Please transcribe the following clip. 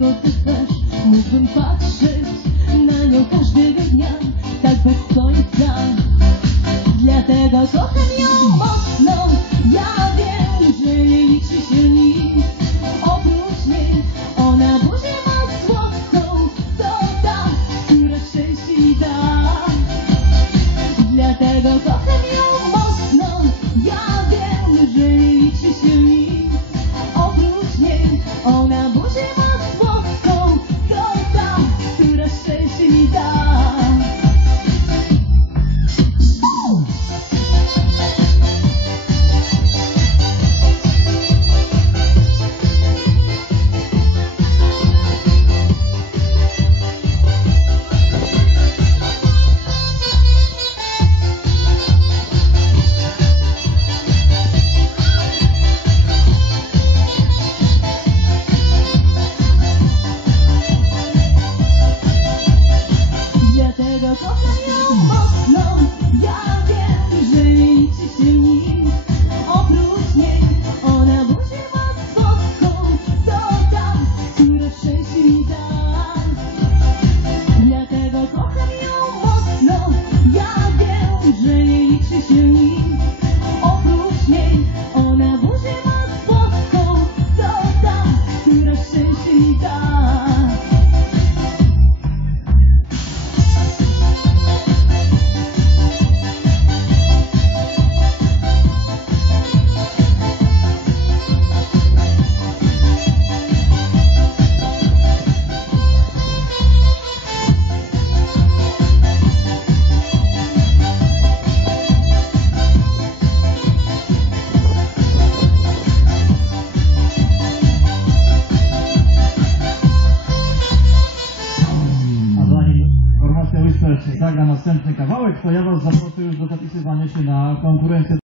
wszystko ty chcesz. Mógłbym patrzeć na nią każdego dnia, tak bez końca. Dlatego kocham ją mocno. Ja wiem, że nie liczy się nic oprócz niej. Ona buzię ma słodką, to ta, która szczęście mi da. Dlatego kocham ją mocno. Ja wiem, że nie liczy się nic oprócz niej. Ona buzię ma słodką, to ta, która szczęście mi da. Kocham ją mocno. Ja wiem, że nie liczy się nic oprócz niej. Ona buzię ma słodką, to ta, która szczęście mi da. Dlatego kocham ją mocno. Ja wiem, że nie liczy się nic oprócz niej. Ona buzię ma słodką, to ta, która szczęście mi da. Zagra następny kawałek, to ja Was zaproszę już do zapisywania się na konkurencję.